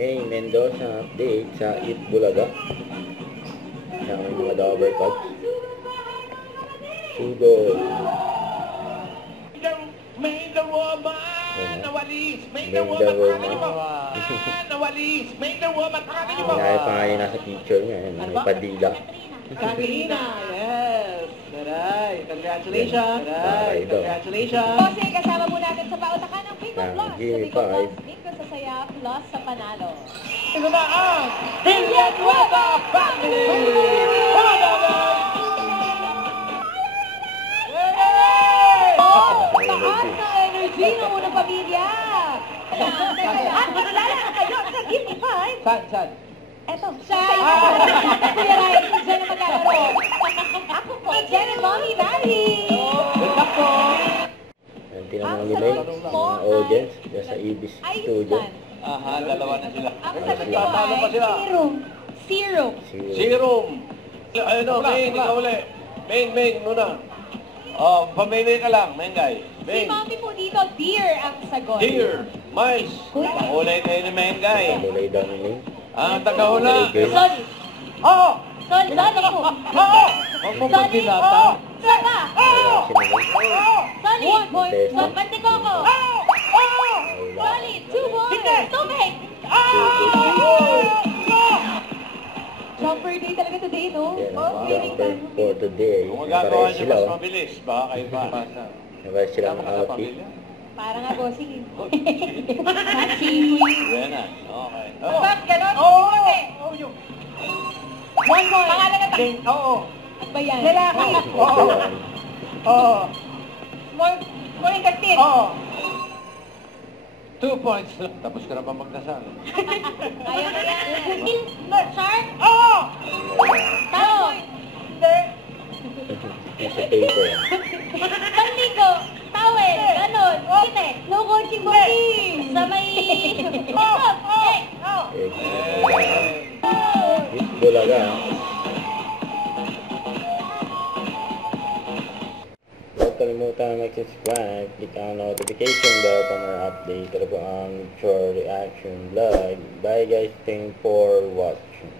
May Mendoza update sa Itbulaga. Siya may mga double cuts. Sudo. May the woman! Nawalis! May the May the woman! woman. Nawalis! May the woman! Pakagin niyo po! Kaya pa nga yung nasa picture niya. May padila. Katrina, yes. Alright, congratulations. Alright, Ito. congratulations. Kasi kasama po natin sa pautakan ng Pico Yan, Plus. Sa Jimmy Pico Plus, Five. Pico sa saya, plus sa panalo. Ito na ang Villanueva Family! Taas na energy ng unang pamilya. At kilala na kayo sa Gimme Five. Saan? Eto, siya. Kuya Rai, siya na maglalaro. Ako po, Jen and Mommy Daddy. Welcome po. Yan, tinanong nila yung mga audience dyan sa Ibis Studio. Aha, dalawa na sila. Ang sagot ko Tatalo pa ay sila. zero. Serum! Ayun o, Main, ikaw ulit. Main, muna. Oh, pamili ka lang, Mengay. Si Main. Mommy po dito, dear ang sagot. Dear, Miles. Pahulay kayo ni Mengay. Mulay daw ni May. Ang tagahula. Solid. Oo! Solid po. Oo! Huwag mo Solid. pagdilata. Saka. Oo! Solid. Contestant. So, Pantikoko. Solid. 2 points. Tubig. Jumper day talaga today, no? Yan Oh, ang feeling jumper for today. Kung magagawa Napares niyo sila. mas Oh. mabilis, baka kayo pa. Napares sila Tama ng ka sa outfit. pamilya? Para nga bossing. Yan na. Okay. Ba't ganon? Oo! One more. Pangalan na Oo. Ano ba yan? Lalaki. Oo. Ayan. Oo. More entertain. Oo. 2 points lang. Tapos ka na pa magdasal. Ayaw na yan. Shark. Oo! Tao. Piece of paper. Panligo. Towel. Ganon. Kite. No coaching body. Sa may... Itbulaga. Huwag kalimutan mag-subscribe, click ang notification bell para ma-update. Ito po ang Chore Reaction Vlog. Bye guys, thanks for watching.